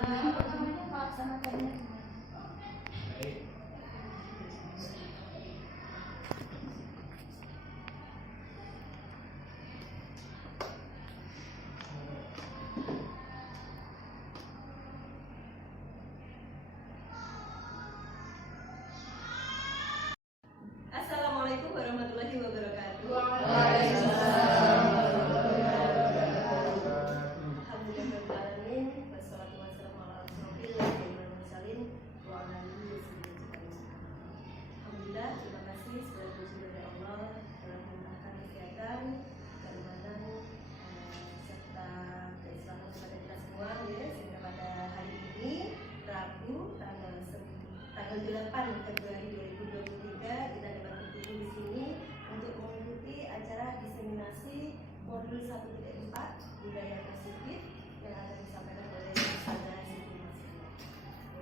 Assalamualaikum warahmatullahi wabarakatuh. Waalaikumsalam warahmatullahi wabarakatuh. Alhamdulillahirrahmanirrahim. Wassalatu wassalamu ala rasulillah wa ala alihi wasallam. Alhamdulillah, terima kasih segala puji dari Allah telah melimpahkan kesehatan, keimanan serta keislaman kepada kita semua ya, sehingga pada hari ini Rabu tanggal 8 Februari 2023 kita dapat bertemu di sini untuk mengikuti acara diseminasi modul 1.4 budaya positif yang akan disampaikan oleh Ustazah Siti Masrur.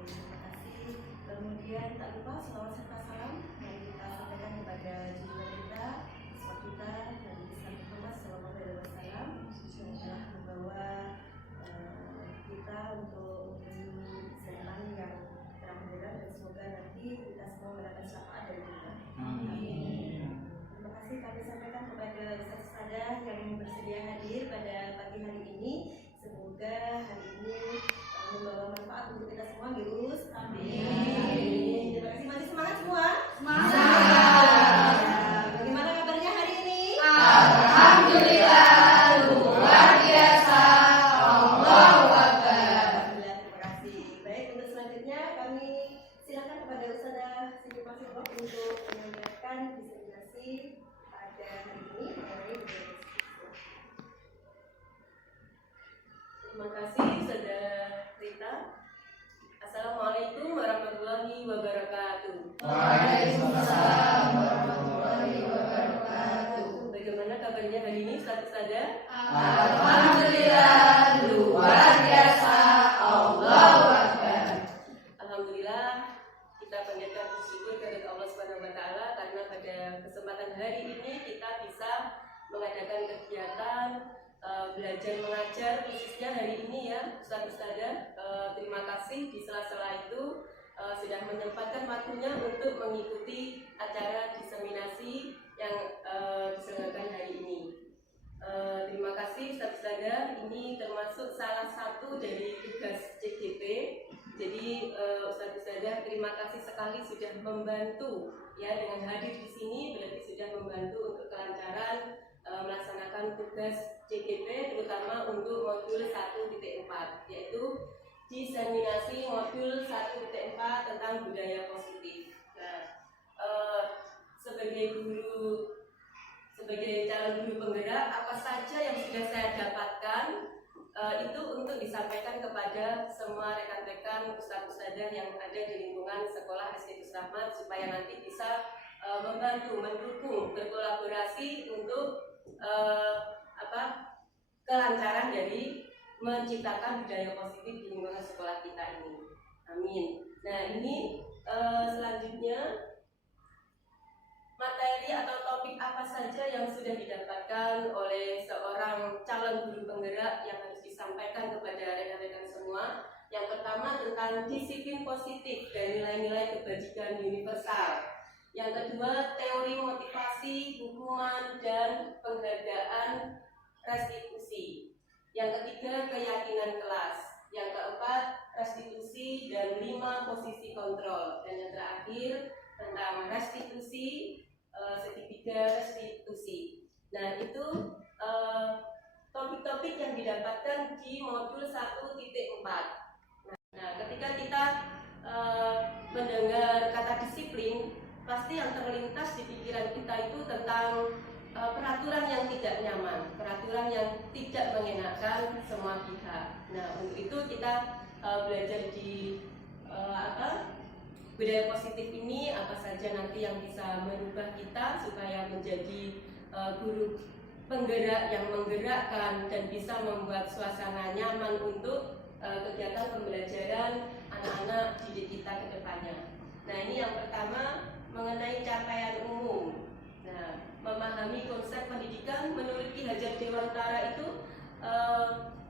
Terima kasih. Kemudian tak lupa selawat serta salam mari kita sampaikan kepada junjungan kita, iswa kita Nabi Islam Muhammad Sallallahu Alaihi Wasallam yang telah membawa kita untuk menuju jalan yang terang benderang dan semoga nanti kita semua mendapat syafaat dari kita. Amin. Terima kasih kami sampaikan kepada Ustazah yang bersedia hadir pada pagi hari ini. Semoga hari ini membawa manfaat untuk kita semua, Gus. Amin. Terima kasih. Masih semangat semua? Semangat. Bagaimana kabarnya hari ini? Alhamdulillah, luar biasa. Allahu Akbar. Alhamdulillah, terima kasih. Baik, untuk selanjutnya kami silakan kepada Ustazah Siti Masrur untuk menyampaikan diseminasi pada hari ini mengenai budaya positif. Terima kasih Ustazah Rita. Assalamualaikum warahmatullahi wabarakatuh. Waalaikumsalam warahmatullahi wabarakatuh. Bagaimana kabarnya hari ini Ustazah? Alhamdulillah, luar biasa. Allahu Akbar. Alhamdulillah, kita panjatkan bersyukur kepada Allah Subhanahu wa taala karena pada kesempatan hari ini kita bisa mengadakan kegiatan belajar mengajar khususnya hari ini ya Ustazah. Terima kasih di sela-sela itu sudah menyempatkan waktunya untuk mengikuti acara diseminasi yang diselenggarakan hari ini. Terima kasih Ustazah, ini termasuk salah satu dari tugas CGP. Jadi Ustazah terima kasih sekali sudah membantu ya dengan hadir di sini, berarti sudah membantu untuk kelancaran melaksanakan tugas CGP terutama untuk modul 1.4 yaitu diseminasi modul 1.4 tentang budaya positif. Nah, sebagai calon guru penggerak, apa saja yang sudah saya dapatkan itu untuk disampaikan kepada semua rekan-rekan ustadz-ustadzah yang ada di lingkungan sekolah SD Gus Rahmat supaya nanti bisa membantu, mendukung, berkolaborasi untuk kelancaran dari menciptakan budaya positif di lingkungan sekolah kita ini. Amin. Nah ini selanjutnya materi atau topik apa saja yang sudah didapatkan oleh seorang calon guru penggerak yang harus disampaikan kepada rekan-rekan semua. Yang pertama tentang disiplin positif dan nilai-nilai kebajikan universal. Yang kedua teori motivasi, hukuman, dan penghargaan restitusi. Yang ketiga keyakinan kelas. Yang keempat restitusi dan 5 posisi kontrol. Dan yang terakhir tentang restitusi, segitiga restitusi. Nah itu topik-topik yang didapatkan di modul 1.4. Nah ketika kita mendengar kata disiplin, pasti yang terlintas di pikiran kita itu tentang peraturan yang tidak nyaman, peraturan yang tidak mengenakan semua pihak. Nah untuk itu kita belajar di budaya positif ini apa saja nanti yang bisa merubah kita supaya menjadi guru penggerak yang menggerakkan dan bisa membuat suasana nyaman untuk kegiatan pembelajaran anak-anak didik kita ke depannya. Nah ini yang pertama mengenai capaian umum. Nah memahami konsep pendidikan menurut Ki Hajar Dewantara itu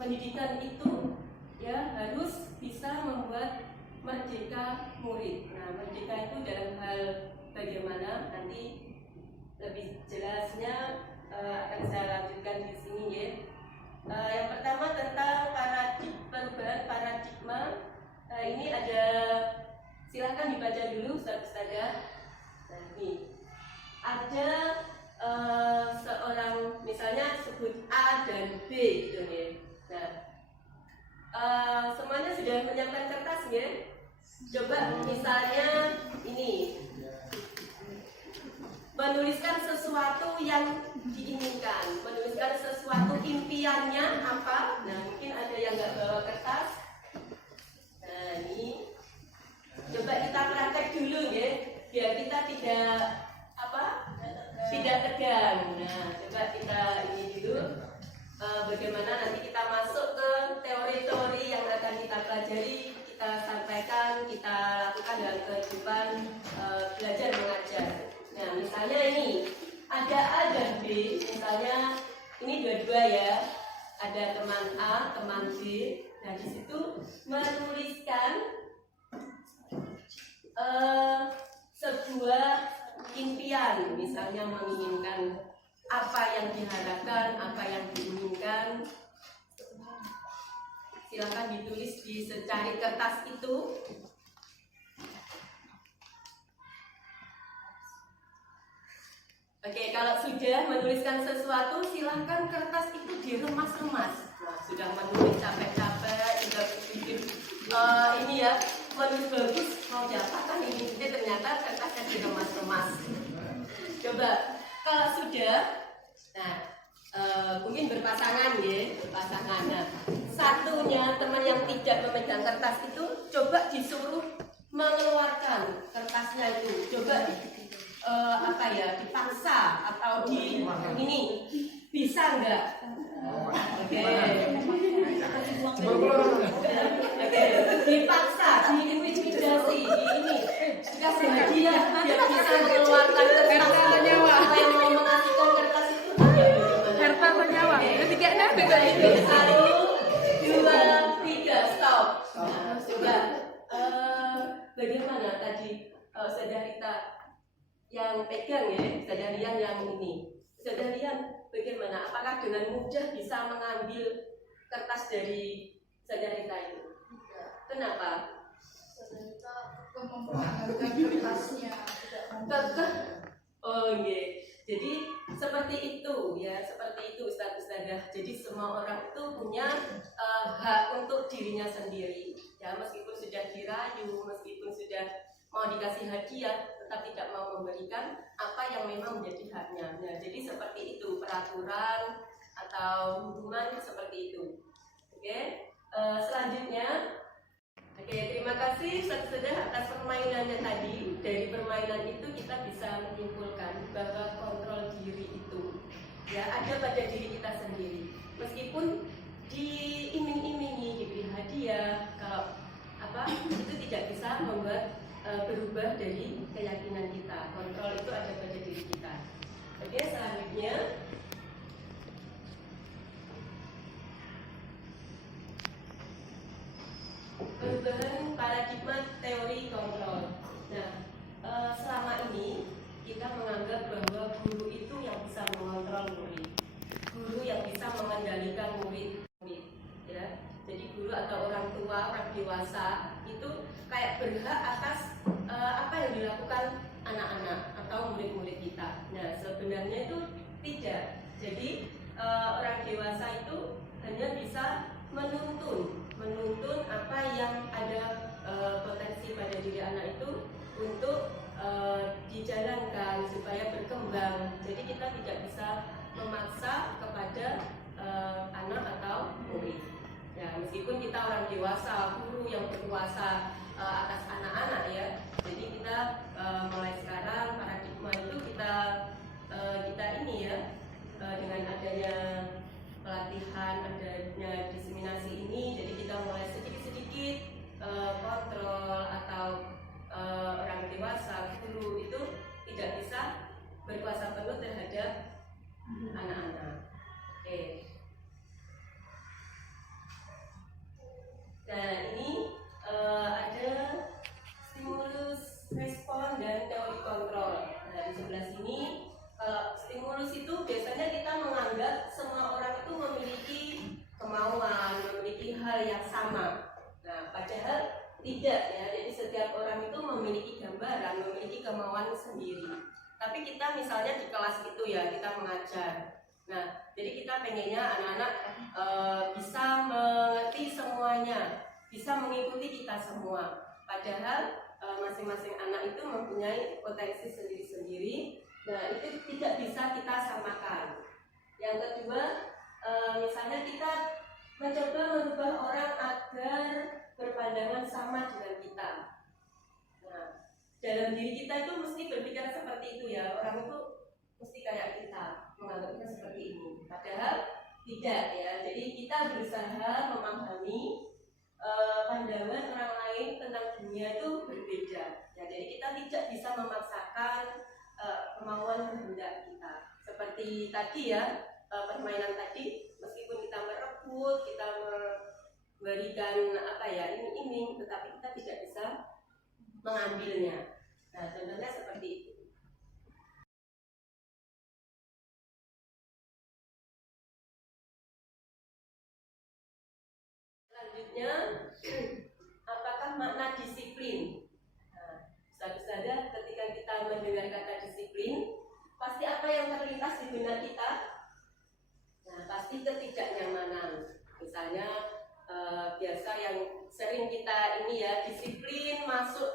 pendidikan itu ya harus bisa membuat merdeka murid. Nah, merdeka itu dalam hal bagaimana nanti lebih jelasnya akan saya lanjutkan di sini ya. Yang pertama tentang perubahan paradigma. Ini ada, silahkan dibaca dulu Ustazah. Nah, ini ada seorang, misalnya sebut A dan B gitu ya. Nah, semuanya sudah menyiapkan kertas ya. Coba misalnya ini, menuliskan sesuatu yang diinginkan, menuliskan sesuatu impiannya apa. Nah, mungkin ada yang nggak bawa kertas. Nah, ini coba kita praktek dulu ya, biar kita tidak tegang. Nah, coba kita ini dulu, bagaimana nanti kita masuk ke teori-teori yang akan kita pelajari, kita sampaikan, kita lakukan dalam kehidupan belajar mengajar. Nah, misalnya ini ada A dan B, misalnya ini dua-dua ya, ada teman A, teman B. Nah, di situ menuliskan sebuah impian, misalnya menginginkan apa yang diharapkan, apa yang diinginkan. Silakan ditulis di secari kertas itu. Oke, kalau sudah menuliskan sesuatu, silahkan kertas itu diremas-remas. Nah, sudah menulis capek-capek, sudah bikin ini ya, menulis bagus, mau dapatkan ini, ternyata kertasnya diremas-remas. Coba, kalau sudah, nah, mungkin berpasangan ya, berpasangan. Nah, satunya teman yang tidak memegang kertas itu, coba disuruh mengeluarkan kertasnya itu. Coba dipaksa atau ini bisa enggak? Oke. Dipaksa, diintimidasi, dikasih hadiah biar bisa mengeluarkan kertas. Apa yang mau mengasihkan kertas itu? Harta atau nyawa? Satu, dua, tiga, stop. Nah, coba bagaimana tadi Saudara yang pegang ya, Saudarian yang ini. Saudarian bagaimana? Apakah dengan mudah bisa mengambil kertas dari Saudara itu? Kenapa? Mempertahankan kertasnya, Oh iya. Jadi seperti itu ya, seperti itu Ustazah. Jadi semua orang itu punya hak untuk dirinya sendiri. Ya, meskipun sudah dirayu, meskipun sudah mau dikasih hadiah, tetap tidak mau memberikan apa yang memang menjadi haknya. Nah, jadi seperti itu peraturan atau hukuman seperti itu. Oke, selanjutnya. Oke, terima kasih Saudara atas permainannya tadi. Dari permainan itu kita bisa menyimpulkan bahwa kontrol diri itu ya ada pada diri kita sendiri. Meskipun diiming-imingi, diberi hadiah, kalau itu tidak bisa membuat berubah dari keyakinan kita. Kontrol itu ada pada diri kita. Oke, selanjutnya. Perubahan paradigma teori kontrol. Nah, selama ini kita menganggap bahwa guru itu yang bisa mengontrol murid, guru yang bisa mengendalikan murid, ya. Jadi guru atau orang tua, orang dewasa itu kayak berhak atas apa yang dilakukan anak-anak atau murid-murid kita. Nah, sebenarnya itu tidak. Jadi orang dewasa itu hanya bisa menuntun apa yang ada potensi pada diri anak itu untuk dijalankan supaya berkembang. Jadi kita tidak bisa memaksa kepada anak atau murid. Ya, meskipun kita orang dewasa, guru yang berkuasa atas anak-anak ya. Jadi kita mulai sekarang paradigma itu kita ini ya, dengan adanya pelatihan, adanya diseminasi ini, jadi kita mulai sedikit-sedikit kontrol atau orang dewasa, guru itu tidak bisa berkuasa penuh terhadap anak-anak. Oke. kan memiliki kemauan sendiri. Tapi kita misalnya di kelas itu ya kita mengajar. Nah, jadi kita pengennya anak-anak bisa mengerti semuanya, bisa mengikuti kita semua. Padahal masing-masing anak itu mempunyai potensi sendiri-sendiri. Nah, itu tidak bisa kita samakan. Yang kedua, misalnya kita mencoba merubah orang agar berpandangan sama dengan kita. Nah, dalam diri kita itu mesti berpikir seperti itu ya. Orang itu mesti kayak kita, menganggap kita seperti ini. Padahal tidak ya. Jadi kita berusaha memahami pandangan orang lain tentang dunia itu berbeda. Ya, jadi kita tidak bisa memaksakan kemauan kehendak kita. Seperti tadi ya, permainan tadi, meskipun kita merebut, kita memberikan iming-iming, tetapi kita tidak bisa mengambilnya. Nah, contohnya seperti itu. Selanjutnya, apakah makna disiplin? Nah, bisa-bisa ketika kita mendengar kata disiplin, pasti apa yang terlintas di benak kita? Nah, pasti ketidaknyamanan. Misalnya biasa yang sering kita ini ya, disiplin masuk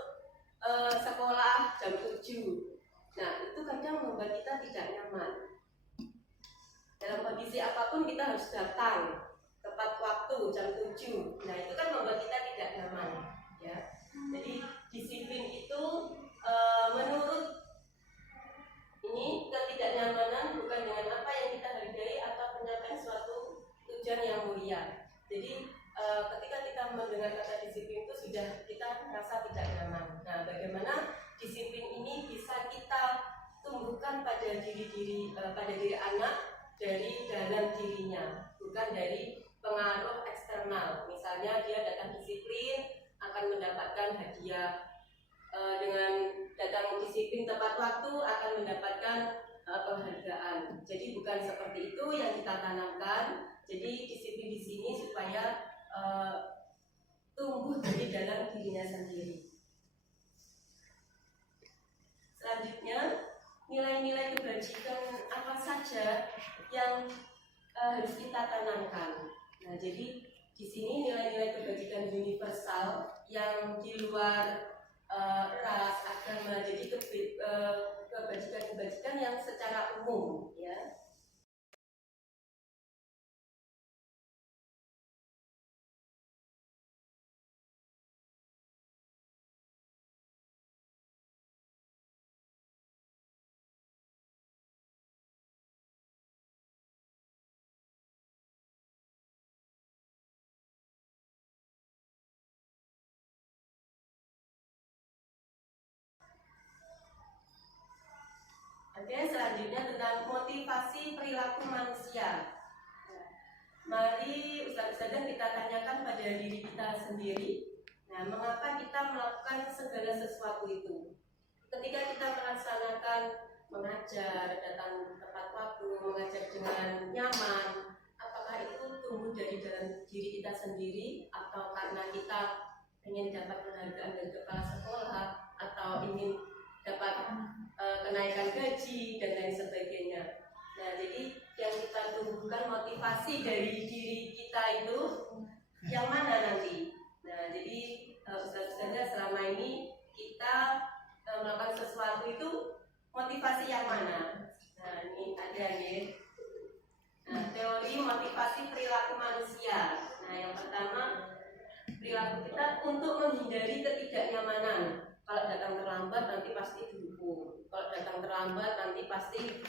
sekolah jam 7. Nah, itu kadang membuat kita tidak nyaman. Dalam kondisi apapun kita harus datang tepat waktu jam 7. Nah, itu kan membuat kita tidak nyaman ya. Jadi disiplin itu menurut ini ketidaknyamanan bukan dengan apa yang kita hargai atau penyampai suatu tujuan yang mulia. Jadi ketika kita mendengar kata disiplin itu sudah kita merasa tidak nyaman. Nah, bagaimana disiplin ini bisa kita tumbuhkan pada diri anak dari dalam dirinya, bukan dari pengaruh eksternal. Misalnya dia datang disiplin akan mendapatkan hadiah, dengan datang disiplin tepat waktu akan mendapatkan penghargaan. Jadi bukan seperti itu yang kita tanamkan. Jadi disiplin di sini supaya tumbuh dari dalam dirinya sendiri. Selanjutnya, nilai-nilai kebajikan apa saja yang harus kita tanamkan. Nah, jadi di sini nilai-nilai kebajikan universal yang di luar ras, agama, jadi kebajikan-kebajikan yang secara umum ya. Oke, selanjutnya tentang motivasi perilaku manusia. Mari Ustaz-Ustazah kita tanyakan pada diri kita sendiri. Nah, mengapa kita melakukan segala sesuatu itu? Ketika kita melaksanakan mengajar, datang tepat waktu, mengajar dengan nyaman, apakah itu tumbuh dari dalam diri kita sendiri atau karena kita ingin dapat penghargaan dari kepala sekolah atau ingin dapat kenaikan gaji dan lain sebagainya. Nah, jadi yang kita tumbuhkan motivasi dari diri kita itu yang mana nanti? Nah, jadi Ustaz-Ustazah selama ini kita melakukan sesuatu itu motivasi yang mana? Nah, ini ada ya. Nah, teori motivasi perilaku manusia. Nah, yang pertama, perilaku kita untuk menghindari ketidaknyamanan. Kalau datang terlambat nanti pasti dihukum. Kalau datang terlambat nanti pasti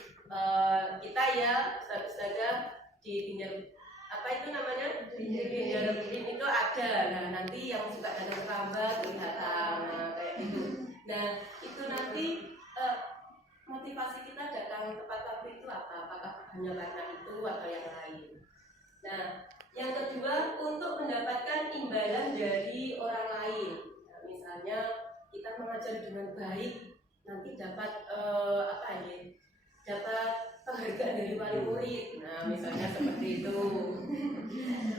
kita ya Ustazah di pinjam apa itu namanya? Pinjam itu ada. Nah, nanti yang suka datang terlambat kelihatan kayak gitu. Nah, itu nanti motivasi kita datang tepat waktu itu apa? Apakah hanya karena itu atau yang lain? Nah, yang kedua untuk mendapatkan imbalan dari orang lain. Nah, misalnya kita mengajar dengan baik, nanti dapat dapat penghargaan dari wali murid. Nah, misalnya seperti itu.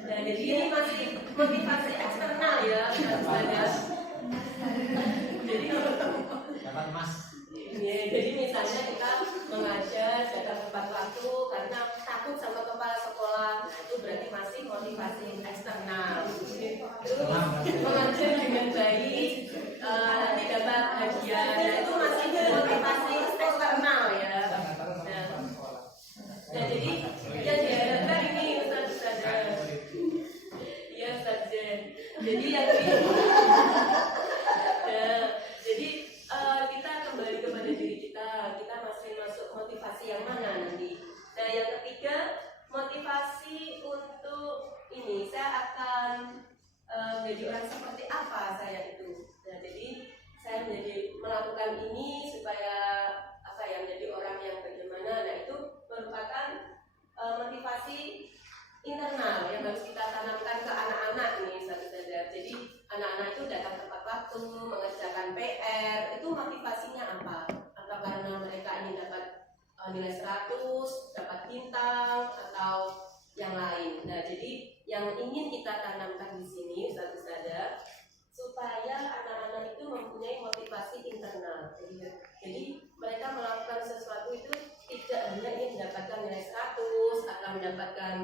Nah, jadi ini masih motivasi eksternal ya, Ustazah. Jadi misalnya kita mengajar datang tepat waktu karena takut sama kepala sekolah, nah itu berarti masih motivasi eksternal. Terus mengajar dengan baik, nanti dapat hadiah, nah itu masih motivasi eksternal ya. Nah jadi yang diharapkan ini Ustaz ya Ustaz Jen. Jadi yang jadi kita kembali kepada diri kita masih masuk motivasi yang mana nanti. Nah yang ketiga, motivasi untuk ini saya akan menjadi orang seperti apa saya itu. Nah jadi saya melakukan ini supaya apa ya, menjadi orang yang bagaimana. Nah itu merupakan motivasi internal yang harus kita tanamkan ke anak-anak ini satu saja. Jadi anak-anak itu datang tepat waktu, mengerjakan PR, itu motivasinya apa? Apa karena mereka ingin dapat nilai 100, dapat bintang, atau yang lain. Nah jadi yang ingin kita tanamkan di sini satu saja supaya anak-anak itu mempunyai motivasi internal. Jadi mereka melakukan sesuatu itu tidak hanya ingin mendapatkan nilai 100 atau mendapatkan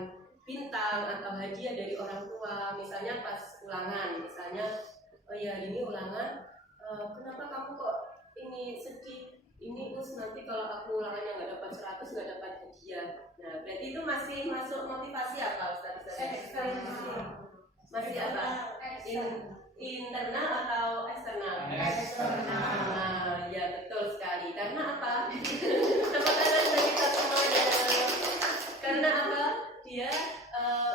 bintang atau hadiah dari orang tua. Misalnya pas ulangan, misalnya oh ya ini ulangan, kenapa kamu kok ini sedih? Ini terus nanti kalau aku ulangannya nggak dapat 100 nggak dapat hadiah. Nah berarti itu masih masuk motivasi apa Ustaz? Masih apa? Internal atau eksternal? Eksternal. Ya betul sekali. Karena apa? Tepuk tangan bagi kita semuanya. Karena apa? Dia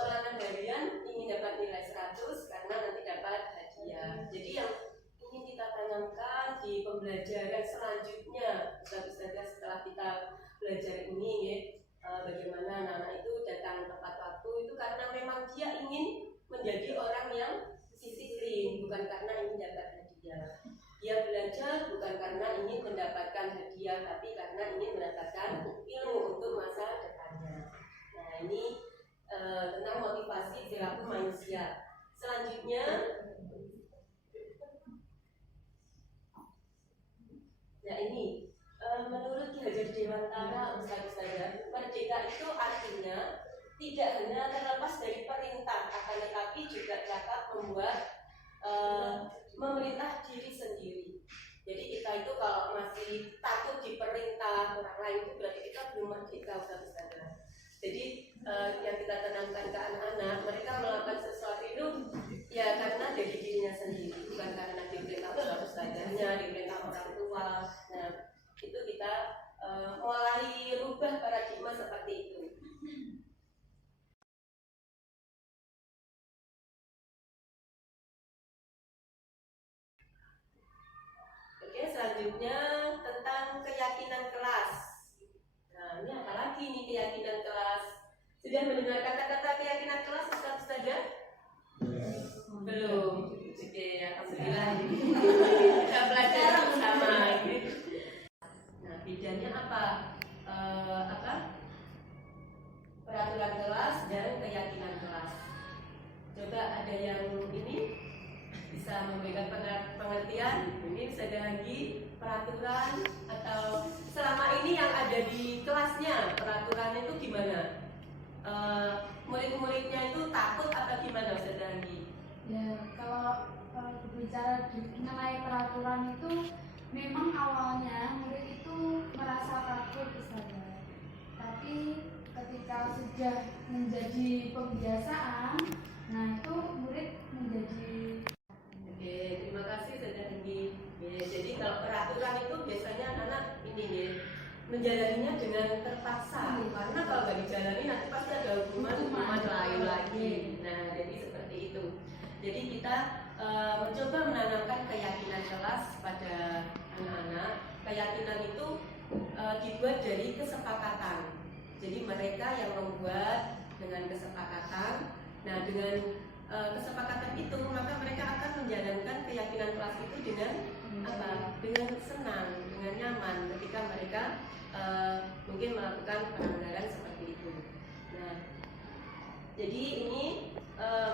ulangan harian ingin dapat nilai 100 karena nanti dapat hadiah. Jadi yang ingin kita tanamkan di pembelajaran selanjutnya, saja setelah kita belajar ini ya, bagaimana anak itu datang tepat waktu itu karena memang dia ingin menjadi orang yang disiplin, bukan karena ingin dapat hadiah. Dia belajar bukan karena ingin mendapatkan hadiah, tapi karena ingin mendapatkan ilmu untuk masa depannya. Nah ini tentang motivasi perilaku manusia. Selanjutnya, nah ini menurut Ki Hajar Dewantara Ustaz, merdeka itu artinya tidak hanya terlepas dari perintah, akan tetapi juga dapat membuat memerintah diri sendiri. Jadi kita itu kalau masih takut diperintah orang lain itu berarti kita belum merdeka Ustaz. Jadi yang kita tanamkan ke anak-anak, mereka melakukan sesuatu itu ya karena dari dirinya sendiri, bukan karena diperintah orang ustazahnya, diperintah orang tua. Nah itu kita mulai rubah paradigma seperti itu. Oke, selanjutnya tentang keyakinan kelas. Nah ini apa lagi nih keyakinan kelas? Sudah mendengar kata-kata keyakinan kelas Ustazah? Belum. Oke, alhamdulillah. Kita belajar bersama. Nah, bedanya apa? Peraturan kelas dan keyakinan kelas. Coba ada yang ini bisa memberikan pengertian. Ini bisa ada lagi peraturan atau selama ini yang ada di kelasnya peraturannya itu gimana? Murid-muridnya itu takut atau gimana Ustaz Dandi? Ya, kalau berbicara mengenai peraturan itu memang awalnya murid itu merasa takut Ustazah. Tapi ketika sudah menjadi pembiasaan, nah itu murid menjadi. Oke, terima kasih Ustaz Dandi. Ya, jadi kalau peraturan itu biasanya anak ini ya, menjalaninya dengan terpaksa, karena kalau nggak dijalani nanti pasti ada hukuman lain lagi. Nah, jadi seperti itu. Jadi kita mencoba menanamkan keyakinan kelas pada anak-anak. Keyakinan itu dibuat dari kesepakatan. Jadi mereka yang membuat dengan kesepakatan. Nah, dengan kesepakatan itu maka mereka akan menjalankan keyakinan kelas itu dengan apa? Dengan senang, dengan nyaman ketika mereka mungkin melakukan pelanggaran seperti itu. Nah, jadi ini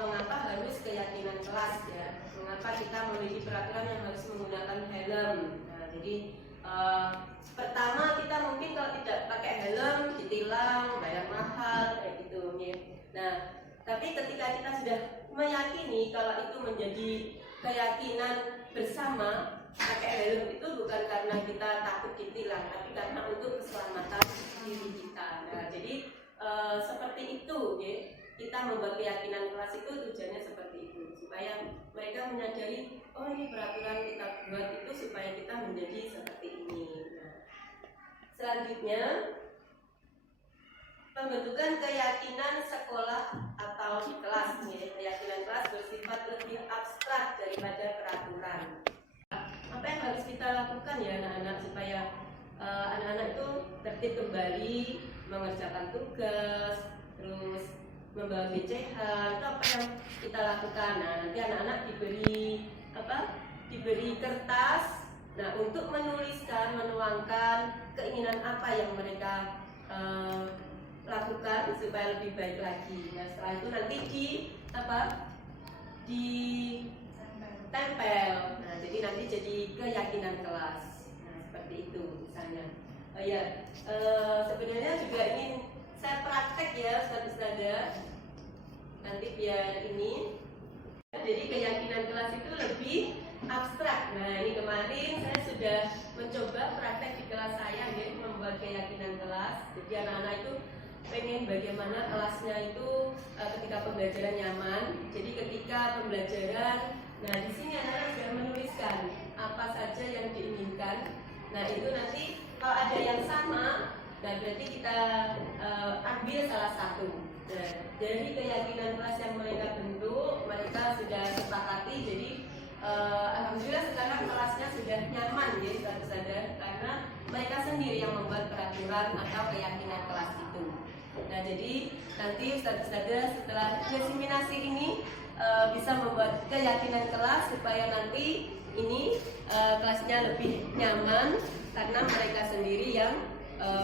mengapa harus keyakinan kelas ya? Mengapa kita memiliki peraturan yang harus menggunakan helm? Nah, jadi pertama kita mungkin kalau tidak pakai helm ditilang, bayar mahal kayak gitu ya. Nah, tapi ketika kita sudah meyakini kalau itu menjadi keyakinan bersama, pakai helm itu bukan karena kita takut ditilang, tapi karena untuk keselamatan diri kita. Nah, jadi seperti itu ya. Kita membuat keyakinan kelas itu tujuannya seperti itu, supaya mereka menyadari, oh ini peraturan kita buat itu supaya kita menjadi seperti ini. Nah, selanjutnya pembentukan keyakinan sekolah atau di kelas ya. Keyakinan kelas bersifat lebih abstrak daripada peraturan. Apa yang harus kita lakukan ya anak-anak supaya anak-anak itu tertib kembali mengerjakan tugas, terus membawa BCH, itu apa yang kita lakukan. Nah, nanti anak-anak diberi kertas, nah untuk menuliskan, menuangkan keinginan apa yang mereka lakukan supaya lebih baik lagi. Nah, setelah itu nanti ditempel. Nah, jadi nanti jadi keyakinan kelas. Nah, seperti itu misalnya. Sebenarnya juga ini saya praktek ya, Ustaz-Ustazah. Nanti biar ini. Jadi keyakinan kelas itu lebih abstrak. Nah, ini kemarin saya sudah mencoba praktek di kelas saya ya, membuat keyakinan kelas. Jadi anak-anak itu pengen bagaimana kelasnya itu ketika pembelajaran nyaman. Jadi ketika pembelajaran, nah di sini anak-anak sudah menuliskan apa saja yang diinginkan. Nah, itu nanti kalau ada yang sama, nah berarti kita ambil salah satu. Nah, dari keyakinan kelas yang mereka bentuk, mereka sudah sepakati. Jadi alhamdulillah sekarang kelasnya sudah nyaman ya, Ustaz-Ustazah, karena mereka sendiri yang membuat peraturan atau keyakinan kelas itu. Nah, jadi nanti Ustaz-Ustazah setelah diseminasi ini bisa membuat keyakinan kelas supaya nanti ini kelasnya lebih nyaman karena mereka sendiri yang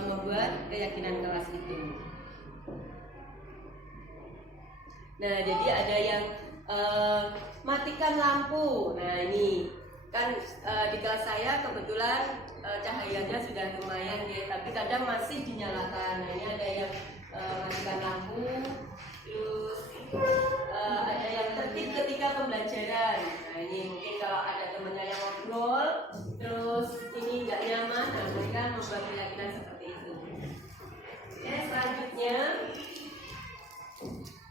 membuat keyakinan kelas itu. Nah, jadi ada yang matikan lampu. Nah, ini kan di kelas saya kebetulan cahayanya sudah lumayan ya, tapi kadang masih dinyalakan. Nah, ini ada yang matikan lampu, terus ada yang tertib ketika pembelajaran. Nah, ini mungkin kalau ada temannya yang ngobrol, terus ini nggak nyaman, nah mereka membuat keyakinan seperti itu. Oke, selanjutnya,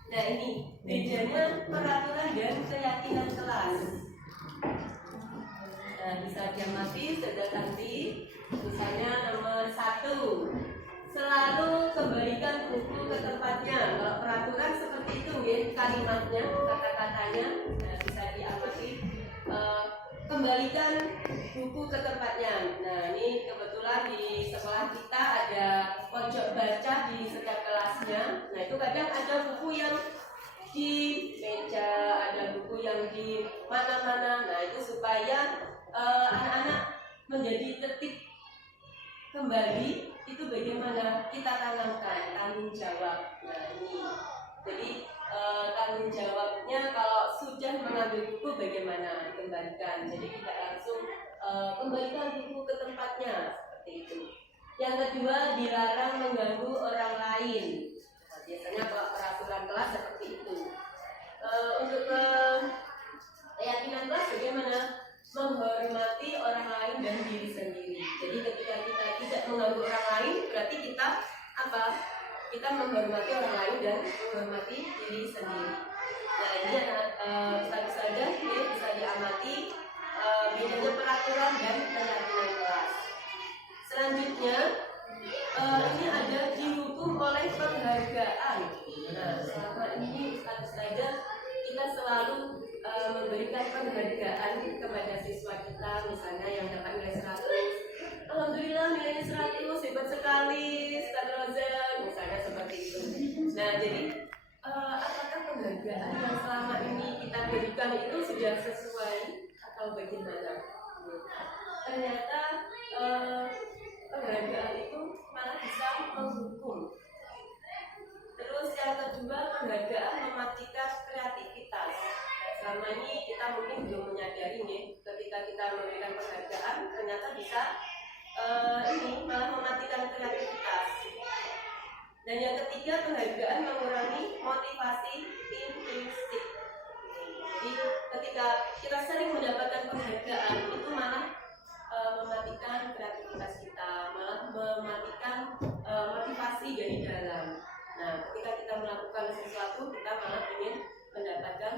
nah ini bedanya peraturan dan keyakinan kelas. Nah, bisa diamati sudah nanti, misalnya nomor 1, selalu kembalikan buku ke tempatnya. Kalau peraturan seperti itu ya, kalimatnya, kata-katanya, nah, bisa diamati. Kembalikan buku ke tempatnya. Nah, ini kebetulan di sekolah kita ada pojok baca di setiap kelasnya. Nah, itu kadang ada buku yang di meja, ada buku yang di mana-mana. Nah, itu supaya anak-anak menjadi tertib kembali. Itu bagaimana kita tanamkan tanggung jawab. Nah, ini jadi tanggung jawabnya kalau sudah mengambil buku bagaimana dikembalikan. Jadi tidak langsung kembalikan buku ke tempatnya seperti itu. Yang kedua, dilarang mengganggu orang lain. Nah, biasanya kalau peraturan kelas seperti itu. Untuk keyakinan kelas bagaimana? Menghormati orang lain dan diri sendiri. Jadi ketika kita tidak mengganggu orang lain, berarti kita apa? Kita menghormati orang lain dan menghormati diri sendiri. Nah, ini saja bisa diamati bedanya peraturan dan keyakinan kelas. Selanjutnya, ini ada dihukum oleh penghargaan. Nah, selama ini saja kita selalu memberikan penghargaan kepada siswa kita, misalnya yang dapat nilai 100. Alhamdulillah nilainya 100, hebat sekali, Ustaz Rozan, misalnya seperti itu. Nah, jadi apakah penghargaan yang selama ini kita berikan itu sudah sesuai atau bagaimana? Ternyata penghargaan itu malah bisa menghukum. Terus yang kedua, penghargaan mematikan kreativitas. Selama ini kita mungkin belum menyadari nih, ketika kita memberikan penghargaan ternyata bisa ini malah mematikan kreativitas. Dan yang ketiga, penghargaan mengurangi motivasi intrinsik. Jadi ketika kita sering mendapatkan penghargaan itu malah mematikan kreativitas kita, malah mematikan motivasi dari dalam. Nah, ketika kita melakukan sesuatu, kita malah ingin mendapatkan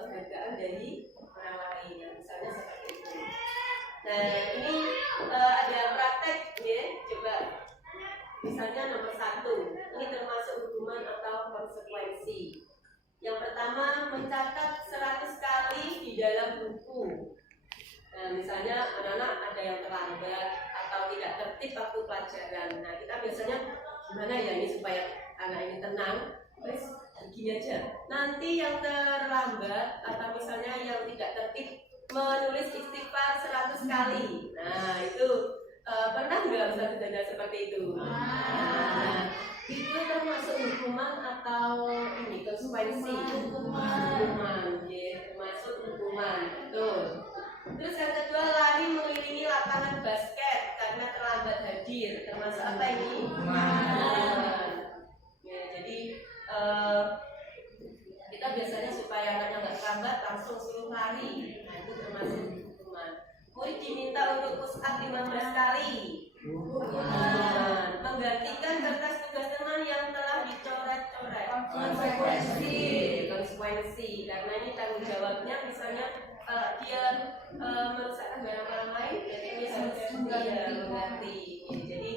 penghargaan dari orang lain, misalnya seperti itu. Nah, ini ada praktek, ya, coba. Misalnya nomor 1, ini termasuk hukuman atau konsekuensi. Yang pertama, mencatat 100 kali di dalam buku. Nah, misalnya anak-anak ada yang terlambat atau tidak tertib waktu pelajaran. Nah, kita biasanya gimana ya ini supaya anak ini tenang? Terus begini aja. Nanti yang terlambat atau misalnya yang tidak tertib menulis istighfar 100 kali. Nah, itu pernah nggak Ustaz Dada seperti itu? Nah, itu termasuk hukuman atau ini konsekuensi? Hukuman, ya, termasuk hukuman. Betul. Terus yang kedua, lari mengelilingi lapangan basket karena terlambat hadir, termasuk apa ini? Hukuman. Ya, jadi kita biasanya supaya anaknya nggak terlambat langsung suruh lari. Nah, itu termasuk hukuman. Murid diminta untuk push up 15 kali. Menggantikan kertas tugas teman yang telah dicoret-coret. Konsekuensi. Karena ini tanggung jawabnya, misalnya kalau dia merusakkan barang-barang lain, jadi dia harus mengganti. Jadi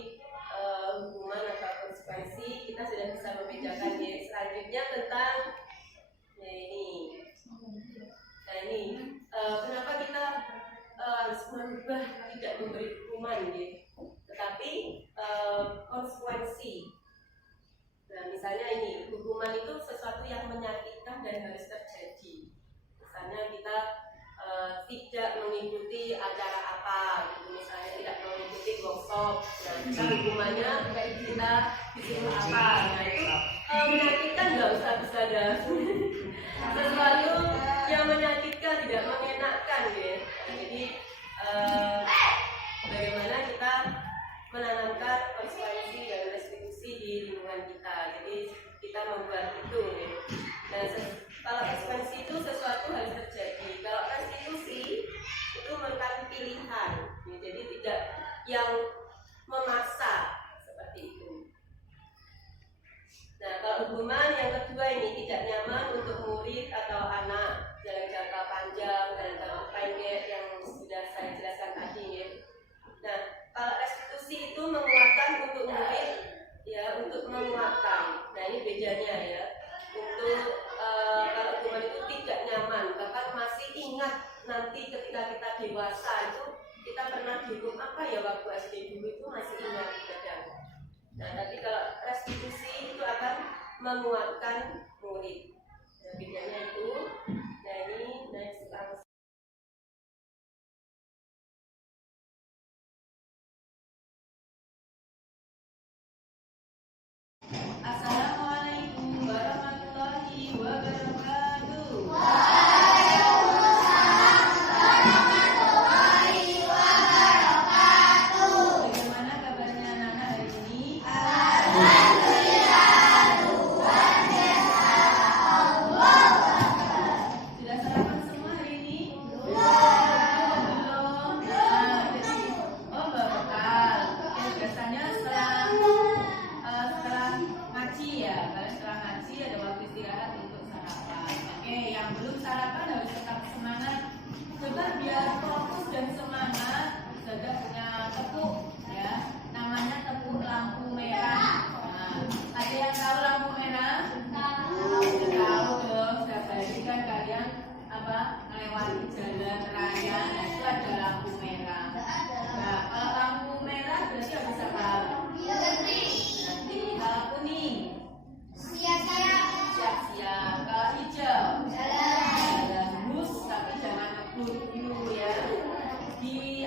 hukuman atau konsekuensi kita sudah bisa membedakan. Ya. Selanjutnya tentang ini. Nah ini kenapa kita harus merubah, tidak memberi hukuman, ya, tetapi konsekuensi. Nah, misalnya ini hukuman itu sesuatu yang menyakitkan dan harus terjadi. Misalnya kita tidak mengikuti acara apa, gitu. Misalnya tidak mengikuti workshop. Nah, kita hukumannya kita disuruh apa. Nah, itu menyakitkan nggak Ustaz? Sesuatu yang menyakitkan, tidak mengenakkan, ya. Nah, jadi bagaimana kita menanamkan konsekuensi dan restitusi di lingkungan kita. Jadi kita membuat itu, ya. Nah, kalau konsekuensi itu sesuatu harus terjadi. Kalau restitusi itu merupakan pilihan, ya. Jadi tidak yang memaksa seperti itu. Nah, kalau hukuman yang kedua ini tidak nyaman untuk murid atau anak dalam jangka panjang dan jangka pendek yang sudah saya jelaskan tadi, ya. Nah, kalau restitusi itu menguatkan untuk murid, ya, untuk menguatkan. Nah, ini bedanya, ya. Untuk kalau hukuman itu tidak nyaman, bahkan masih ingat nanti ketika kita dewasa itu kita pernah dihukum apa ya waktu SD dulu, itu masih ingat kadang. Nah, tapi kalau restitusi itu akan menguatkan murid. Nah, bedanya itu. Nah, ini next langsung. Assalamualaikum warahmatullahi wabarakatuh. Bagaimana kabarnya anak-anak hari ini? Sudah sarapan semua hari ini? Belum. Nah, jadi bawa bekal. Oke, biasanya setelah ngaji, ya, kalian setelah ngaji ada waktu istirahat untuk sarapan. Oke, yang belum sarapan harus tetap semangat. Coba biar fokus dan semangat. Sudah punya tepuk, ya, namanya tepuk lampu merah. Nah, ada yang tahu lampu merah? Tahu dong, setiap hari kan kalian melewati jalan raya, nah, itu ada lampu merah. Nah, kalau lampu merah berarti harus apa? Nanti kalau kuning siap-siap. Kalau hijau jalan lurus, tapi jangan ngebut dulu, ya. Di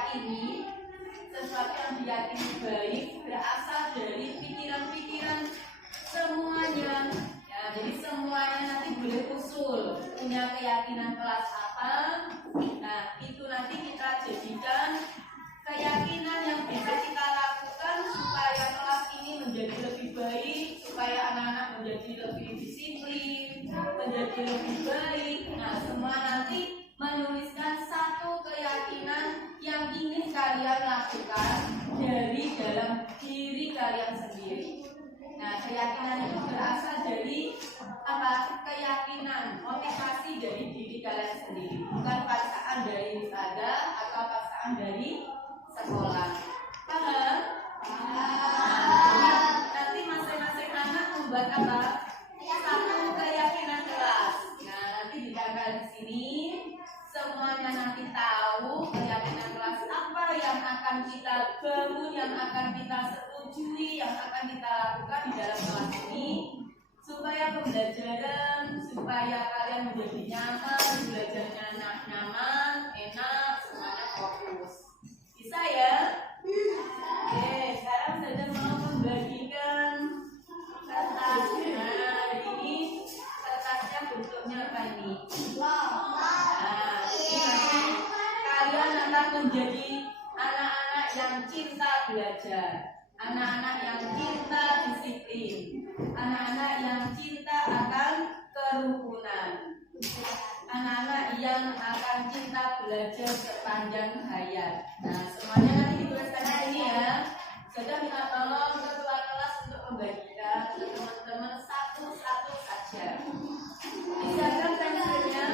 diyakini, sesuatu yang diyakini baik berasal dari pikiran-pikiran semuanya. Ya, jadi semuanya nanti boleh usul punya keyakinan kelas apa. Nah, itu nanti kita jadikan keyakinan yang bisa kita lakukan supaya kelas ini menjadi lebih baik, supaya anak-anak menjadi lebih disiplin, menjadi lebih baik. Nah, semua nanti menuliskan satu keyakinan yang ingin kalian lakukan dari dalam diri kalian sendiri. Nah, keyakinan itu berasal dari apa? Keyakinan, motivasi dari diri kalian sendiri, bukan paksaan dari wisada atau paksaan dari sekolah. Paham? Nah, nanti masing-masing anak membuat apa? Satu keyakinan kelas. Nah, nanti ditempel di sini. Semuanya nanti tahu keyakinan kelas apa yang akan kita bangun, yang akan kita setujui, yang akan kita lakukan di dalam kelas ini, supaya pembelajaran, supaya kalian menjadi nyaman, belajarnya nyaman, enak, semuanya fokus. Bisa ya? Oke, sekarang saya mau membagikan kertas. Nah, ini kertasnya bentuknya apa ini? Nah, ini nanti kalian akan menjadi anak-anak yang cinta belajar, anak-anak yang cinta disiplin, anak-anak yang cinta akan kerukunan, anak-anak yang akan cinta belajar sepanjang hayat. Nah, semuanya nanti dituliskan di sini ya. Sudah minta tolong ketua kelas untuk membagikan ke teman-teman satu-satu saja. Siapkan pensilnya.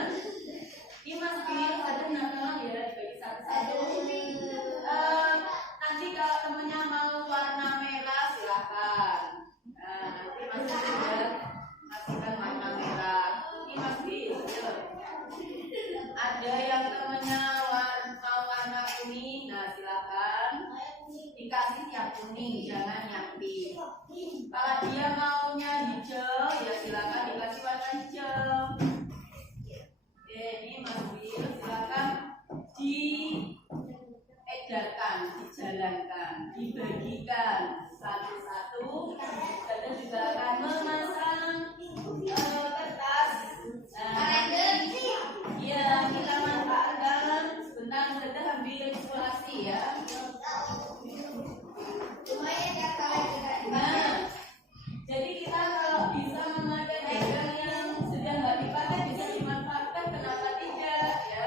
Ini Mas Bil, ada minta tolong ya dibagi satu-satu. Nanti kalau temennya mau warna merah silahkan. Nah, nanti Mas Bil masukkan warna merah. Ini Mas Bil, ayo. Ada yang temennya mau warna kuning, nah silakan dikasih yang kuning, jangan yang pink. Kalau dia maunya hijau, ya silakan dikasih warna hijau. Ini Mas Bil, silakan diedarkan, dijalankan, dibagikan satu-satu. Dan juga akan memasang kertas. Ya, kita manfaatkan sebentar saja ambil isolasi ya. Nah, jadi kita kalau bisa memakai diagram yang sudah nggak dipakai bisa dimanfaatkan, kenapa tidak ya?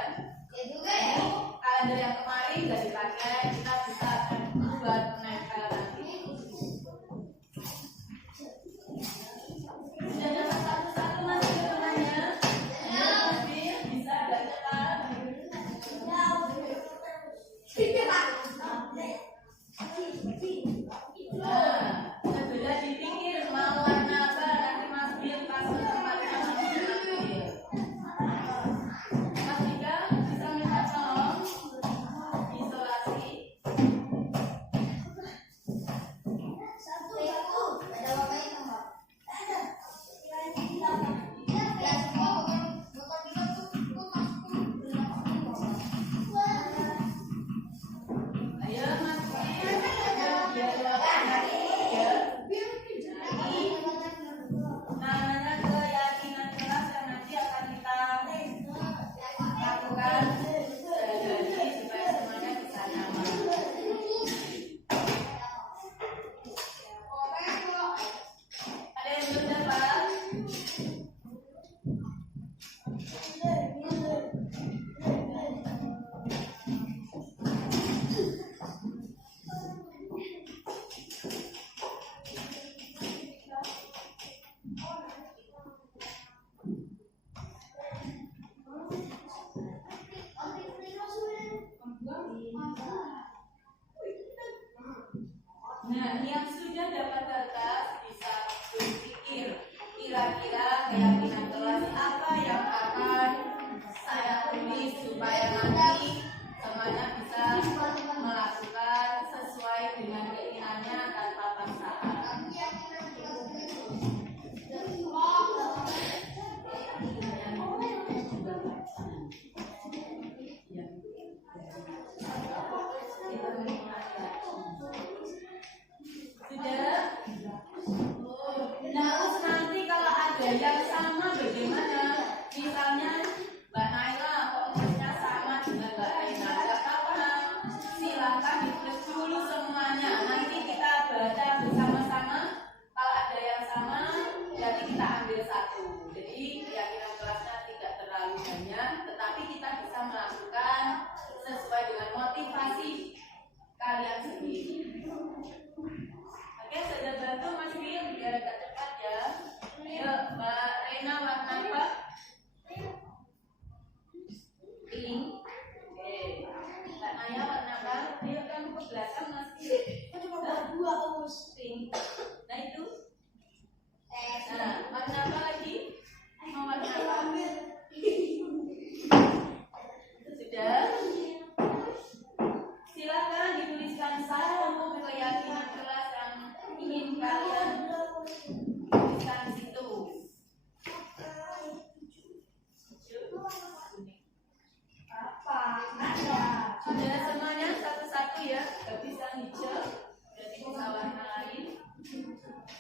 Kalender yang kemarin nggak dipakai, kita bisa akan buat menempel nanti. Sudah dapat satu-satu masih temannya? Masih bisa agak cepat. Nah, sebelah dipikir mau warna apa, nanti Mas Bil kasih tempatnya Mas Bil. Mas Dika bisa minta tolong isolasi. Ayo Mas Bil, biar ya. Namanya keyakinan kelas yang nanti akan kita lakukan sehari-hari supaya semuanya bisa nyaman. Ada yang belum dapat? Nah, yang sudah dapat kertas bisa berpikir kira-kira keyakinan kelas apa yang akan saya tulis supaya nanti semuanya bisa melakukan sesuai dengan keinginannya tanpa paksaan.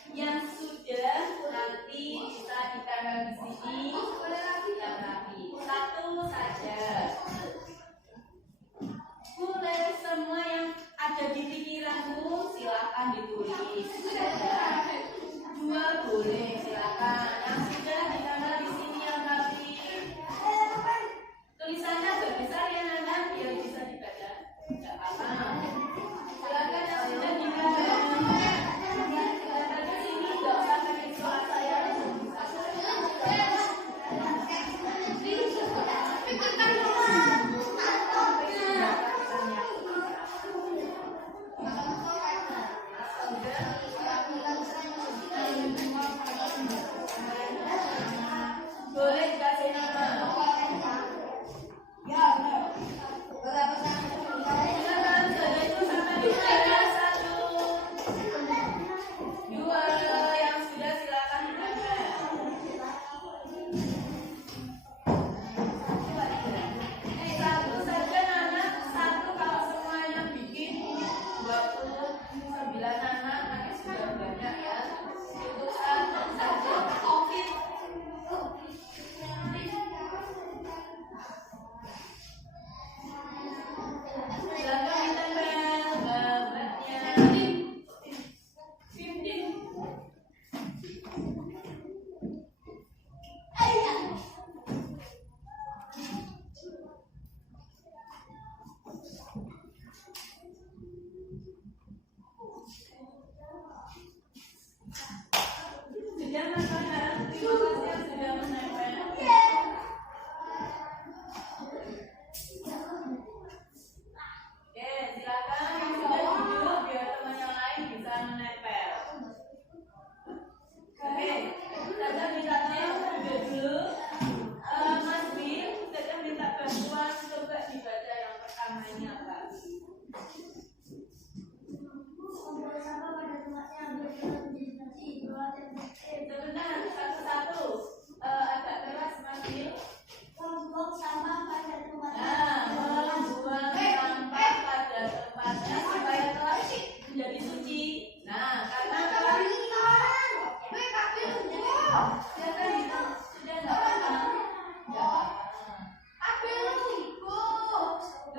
Yang sudah nanti bisa ditambah di sini yang rapi. Satu saja. Boleh semua yang ada di pikiranmu silahkan ditulis. Dua boleh silahkan. Yang sudah ditambah di sini yang rapi. Tulisannya agak besar ya Nana, biar bisa dibaca. Tidak apa-apa. Silakan yang sudah ditambah. Silakan ke sini, nggak usah pakai suara saya. Boleh dikasih nama. Silakan, sudah itu sampai dua, satu, dua, yang sudah silakan ditambah. Satu saja anak, satu kalau semuanya bikin 29 anak, nanti sudah banyak ya. Cukup satu saja. Silakan ditambah gambarnya. 15. Sudah makanan, terima kasih yang sudah menempel. Oke, silakan yang sudah duduk biar teman yang lain bisa menempel. Oke, saya minta duduk dulu. Mas Wil, saya minta bantuan coba dibaca yang pertamanya, Pak. Sebentar, satu-satu. Agak keras, Mas Wil. Membuang sampah pada tempatnya. Nah, membuang sampah pada tempatnya supaya kelas menjadi suci. Nah, karena kelas silakan itu sudah nggak apa-apa. Nggak apa-apa.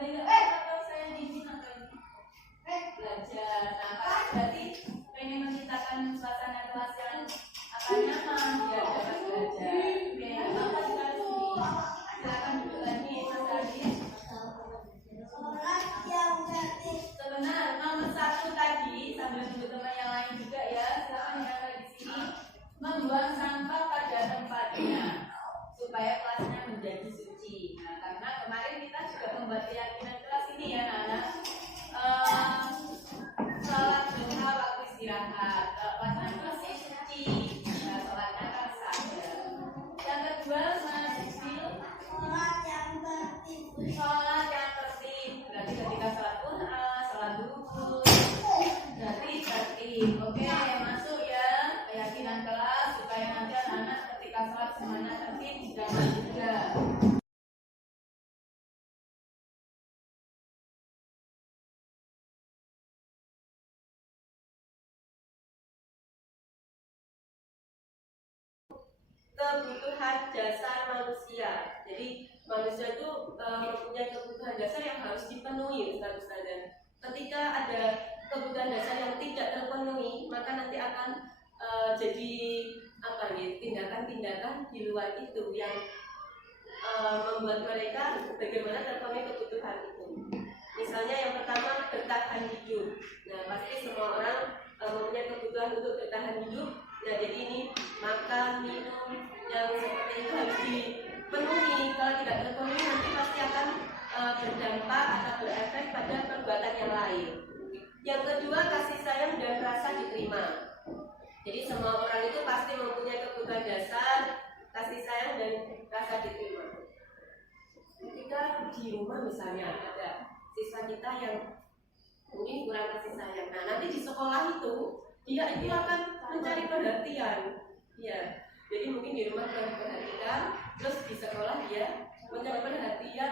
Baik, atau saya izin atau belajar. Nah, Pak berarti pengen menciptakan suasana kelas yang akan nyaman biar dapat belajar. Oke, apa sekali sini. Silakan duduk lagi, Mas Adit. Sebentar, nomor satu tadi sambil nunggu teman yang lain juga ya. Silakan yang ada di sini membuang sampah pada tempatnya supaya kelasnya menjadi suci. Nah, karena kemarin kita juga membuat keyakinan kelas ini ya, Nana. Sholat duha waktu istirahat. Kelasnya bersih suci. Nah, sholatnya kan sah. Yang kedua, Mas Bil, sholat yang tertib. Berarti ketika sholat duha, sholat duhur, berarti tertib. Oke, masuk ya keyakinan kelas supaya nanti anak-anak ketika sholat semuanya tertib jangan juga. Kebutuhan dasar manusia. Jadi manusia itu mempunyai kebutuhan dasar yang harus dipenuhi, Ustaz-Ustazah. Ketika ada kebutuhan dasar yang tidak terpenuhi, maka nanti akan jadi apa nih, tindakan-tindakan di luar itu yang membuat mereka bagaimana terpenuhi kebutuhan itu. Misalnya yang pertama bertahan hidup. Nah, pasti semua orang mempunyai kebutuhan untuk bertahan hidup. Nah, jadi ini makan, minum yang seperti itu harus dipenuhi. Kalau tidak terpenuhi nanti pasti akan berdampak atau berefek pada perbuatan yang lain. Yang kedua, kasih sayang dan rasa diterima. Jadi semua orang itu pasti mempunyai kebutuhan dasar, kasih sayang dan rasa diterima. Ketika di rumah misalnya ada siswa kita yang mungkin kurang kasih sayang, nah nanti di sekolah itu dia itu akan mencari perhatian, ya. Jadi mungkin di rumah kurang diperhatikan, terus di sekolah dia mencari perhatian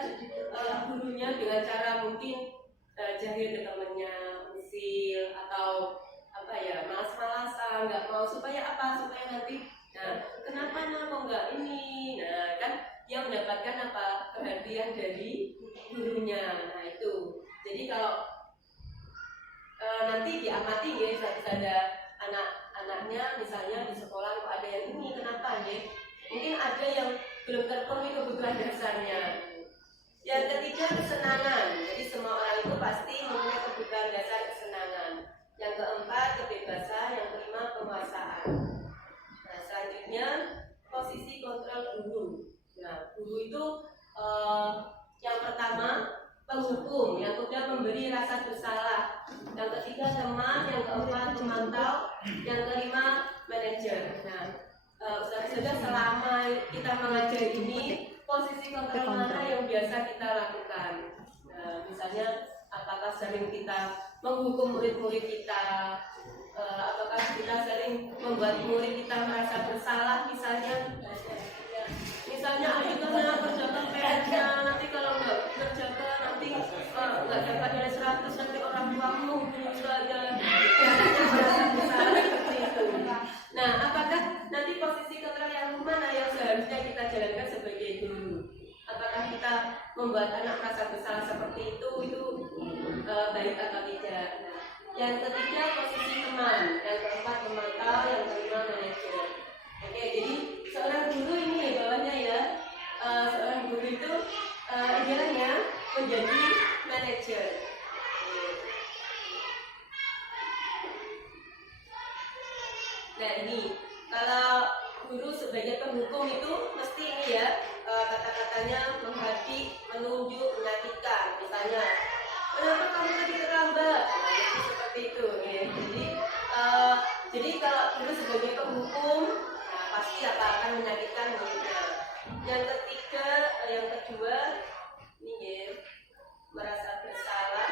gurunya dengan cara mungkin jahil ke temannya, usil atau apa ya, malas-malasan, nggak mau, supaya apa, supaya nanti kenapa kok nggak ini, nah kan dia mendapatkan apa, perhatian dari gurunya. Nah itu, jadi kalau nanti diamati ya, bisa ada anak-anaknya misalnya di sekolah kok ada yang ini, kenapa ya, mungkin ada yang belum terpenuhi kebutuhan dasarnya. Yang ketiga, kesenangan. Jadi semua orang itu pasti mempunyai kebutuhan dasar kesenangan. Yang keempat, kebebasan. Yang kelima, penguasaan. Nah selanjutnya, posisi kontrol guru. Nah guru itu yang pertama penghukum, yang kedua memberi rasa bersalah, yang ketiga teman, yang keempat pemantau, yang kelima manajer. Nah saudara-saudara, selama kita mengajar ini, posisi kontrol mana yang biasa kita lakukan? Nah, misalnya apakah sering kita menghukum murid-murid kita, apakah kita sering membuat murid kita merasa bersalah, misalnya ayo karena kerjakan PR-nya, nanti kalau nggak kerjakan nanti nggak dapat nilai 100, nanti orang tuamu saja merasa bersalah seperti itu. Nah, apakah nanti posisi kontrol yang mana yang seharusnya kita jalankan sebagai guru? Apakah kita membuat anak merasa bersalah seperti itu baik atau tidak? Nah, yang ketiga posisi teman, yang keempat pemantau, yang kelima manajer. Oke, jadi seorang guru ini bawahnya ya, seorang guru itu idealnya menjadi manajer. Nah ini, kalau guru sebagai penghukum itu mesti ini ya, kata-katanya menghati, menunjuk, menyakitkan. Misalnya, kenapa kamu tadi terlambat? Nah, seperti itu. Ya. Jadi kalau guru sebagai penghukum, nah, pasti akan menyakitkan muridnya. Yang kedua, ini ya, merasa bersalah.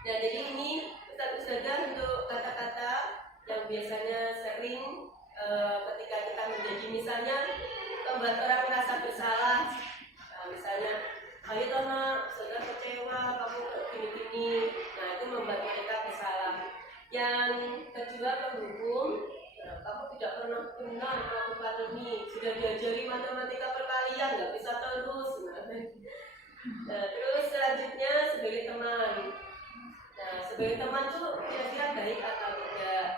Nah jadi ini Ustaz-Ustazah untuk kata-kata yang biasanya sering ketika kita menjadi, misalnya membuat orang merasa bersalah. Nah, misalnya, ayo Tona, saudara kecewa, kamu gini-gini. Nah itu membuat mereka bersalah. Yang kedua, penghukum. Nah, kamu tidak pernah benar melakukan ini, sudah diajari matematika perkalian, nggak bisa terus. Nah, terus selanjutnya sebagai teman. Nah, sebagai teman tuh kira-kira baik atau tidak?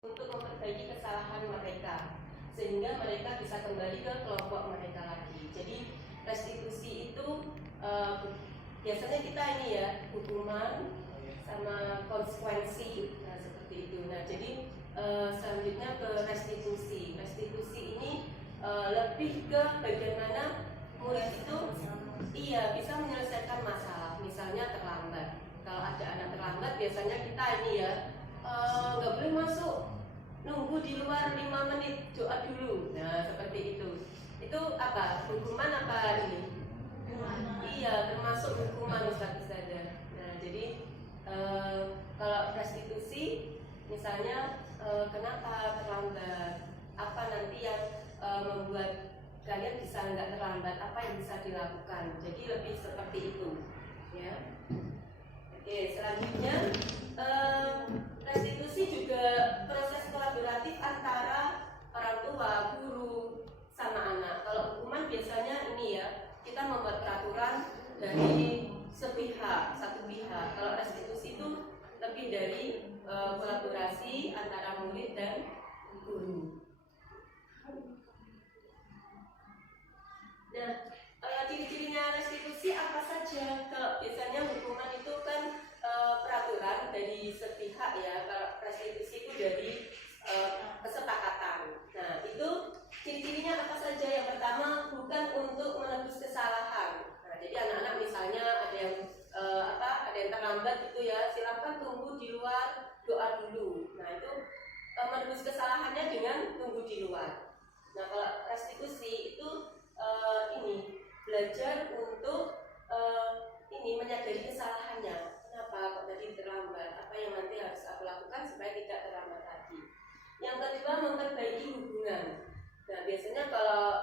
Untuk memperbaiki kesalahan mereka, sehingga mereka bisa kembali ke kelompok mereka lagi. Jadi restitusi itu biasanya kita ini ya, hukuman sama konsekuensi, nah seperti itu. Nah jadi selanjutnya ke restitusi. Restitusi ini lebih ke bagaimana murid itu bisa menyelesaikan masalah. Misalnya terlambat. Kalau ada anak terlambat, biasanya kita ini ya nggak boleh masuk, nunggu di luar 5 menit, doa dulu. Nah seperti itu. Itu apa? Hukuman apa ini? Iya, termasuk hukuman Ustaz-Ustazah. Nah jadi kalau restitusi, misalnya kenapa terlambat? Apa nanti yang membuat kalian bisa nggak terlambat? Apa yang bisa dilakukan? Jadi lebih seperti itu, ya. Oke, selanjutnya restitusi juga proses kolaboratif antara orang tua, guru, sama anak. Kalau hukuman biasanya ini ya, kita membuat peraturan dari sepihak, satu pihak. Kalau restitusi itu lebih dari kolaborasi antara murid dan guru. Nah, ciri-cirinya restitusi apa saja? Kalau biasanya hukuman itu kan peraturan dari sepihak ya. Kalau restitusi itu dari kesepakatan. Nah, itu ciri-cirinya apa saja? Yang pertama, bukan untuk menebus kesalahan. Nah, jadi anak-anak misalnya ada yang ada yang terlambat gitu ya, silakan tunggu di luar, doa dulu. Nah, itu menebus kesalahannya dengan tunggu di luar. Nah, kalau restitusi itu ini belajar untuk menyadari kesalahannya. Kenapa kok tadi terlambat? Apa yang nanti harus aku lakukan supaya tidak terlambat lagi? Yang kedua, memperbaiki hubungan. Nah, biasanya kalau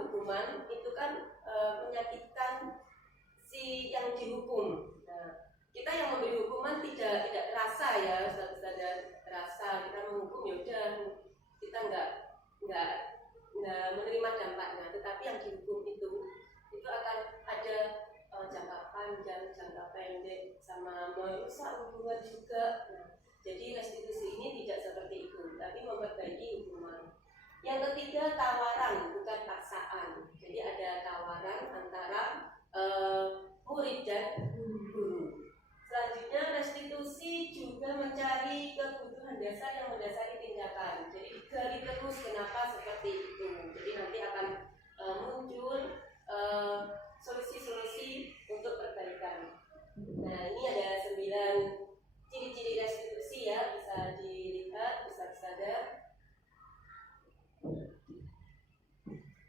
hukuman itu kan menyakitkan si yang dihukum. Nah, kita yang memberi hukuman tidak terasa ya, Ustaz-Ustazah, terasa kita menghukum ya udah, kita nggak menerima dampaknya. Tetapi yang dihukum itu akan ada jangka panjang, jangka pendek, sama merusak hubungan juga. Nah, jadi restitusi ini tidak seperti itu, tapi memperbaiki hubungan. Yang ketiga, tawaran bukan paksaan. Jadi ada tawaran antara murid dan guru. Selanjutnya, restitusi juga mencari kebutuhan dasar yang mendasari tindakan. Jadi digali terus kenapa seperti itu. Jadi nanti akan muncul solusi-solusi untuk perbaikan. Nah, ini ada 9 ciri-ciri restitusi ya, bisa dilihat, bisa ada.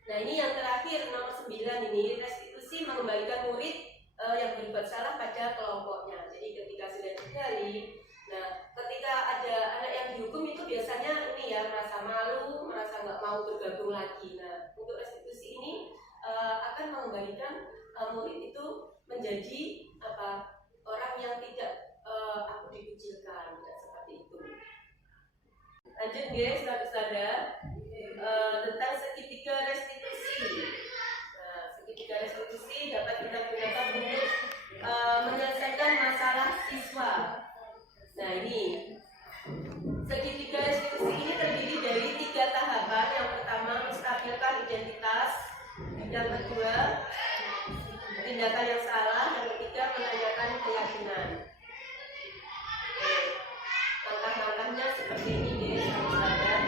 Nah, ini yang terakhir nomor 9 ini, restitusi mengembalikan murid yang berbuat salah pada kelompoknya. Jadi ketika sudah digali, nah ketika ada anak yang dihukum itu biasanya ini ya, merasa malu, merasa nggak mau bergabung lagi. Nah, untuk restitusi ini akan mengembalikan murid itu menjadi orang yang tidak aku dikucilkan, tidak seperti itu. Lanjut guys, Ustazah, tentang segitiga restitusi. Nah, segitiga restitusi dapat kita gunakan untuk menyelesaikan masalah siswa. Nah, ini segitiga restitusi ini terdiri dari 3 tahapan. Yang pertama, menstabilkan identitas. Yang kedua, tindakan yang salah. Yang ketiga, menanyakan keyakinan. Langkah-langkahnya seperti ini guys, Ustazah.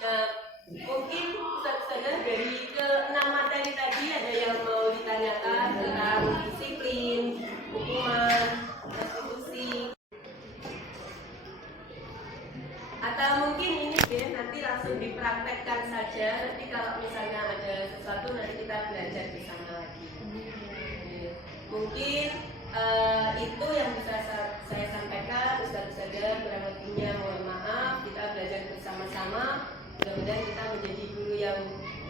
Nah, mungkin Ustazah dari ke-6 materi tadi ada yang mau ditanyakan tentang disiplin, hukuman, restitusi, atau mungkin ini deh nanti langsung dipraktekkan saja. Nanti kalau misalnya ada sesuatu nanti kita belajar di sana lagi. Mungkin itu yang bisa saya sampaikan. Ustazah kurang lebihnya mohon maaf. Kita belajar bersama-sama. Mudah-mudahan kita menjadi guru yang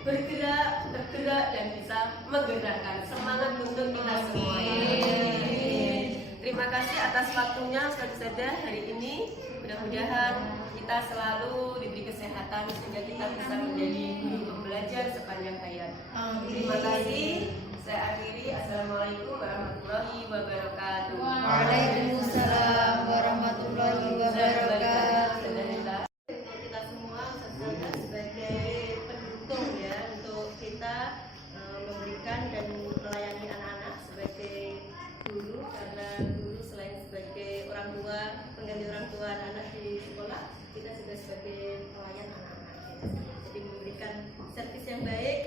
bergerak, tergerak, dan bisa menggerakkan semangat untuk kita semua. Terima kasih atas waktunya Ustazah hari ini. Mudah-mudahan kita selalu diberi kesehatan sehingga kita bisa menjadi guru pembelajar sepanjang hayat. Terima kasih. Saya akhiri. Assalamualaikum warahmatullahi wabarakatuh. Waalaikumsalam warahmatullahi wabarakatuh. Untuk kita semua, Ustazah sebagai pendukung ya, untuk kita memberikan dan melayani anak-anak sebagai guru, karena guru selain sebagai orang tua, pengganti orang tua anak di sekolah, kita juga sebagai pelayan anak-anak. Jadi memberikan servis yang baik,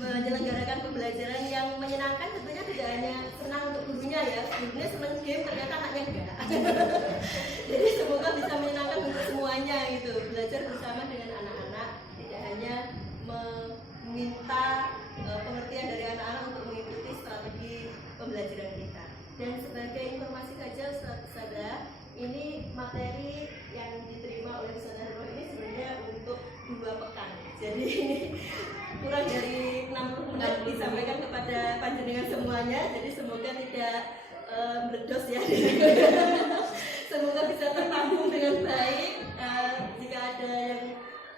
menyelenggarakan pembelajaran yang menyenangkan. Tentunya tidak hanya senang untuk gurunya ya, gurunya senang game, ternyata anaknya enggak. Jadi semoga bisa menyenangkan untuk semuanya gitu, belajar bersama dengan anak-anak, tidak hanya meminta pengertian dari anak-anak untuk mengikuti strategi pembelajaran kita. Dan sebagai informasi saja Ustazah, ini materi yang diterima oleh Ustazah Roh ini sebenarnya untuk 2 pekan. Jadi kurang dari 60 menit disampaikan kepada panjenengan semuanya. Jadi semoga tidak meledos ya. Semoga bisa tertampung dengan baik. Jika ada yang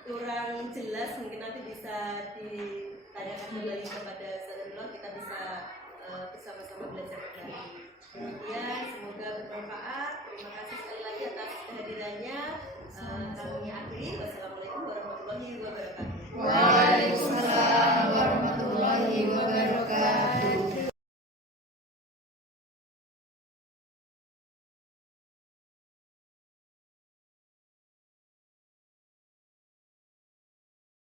kurang jelas mungkin nanti bisa ditanyakan kembali kepada Ustazah Roh, kita bisa bersama-sama belajar kembali. Kemudian semoga bermanfaat. Terima kasih sekali lagi atas kehadirannya. Kami akhiri. Wassalamualaikum.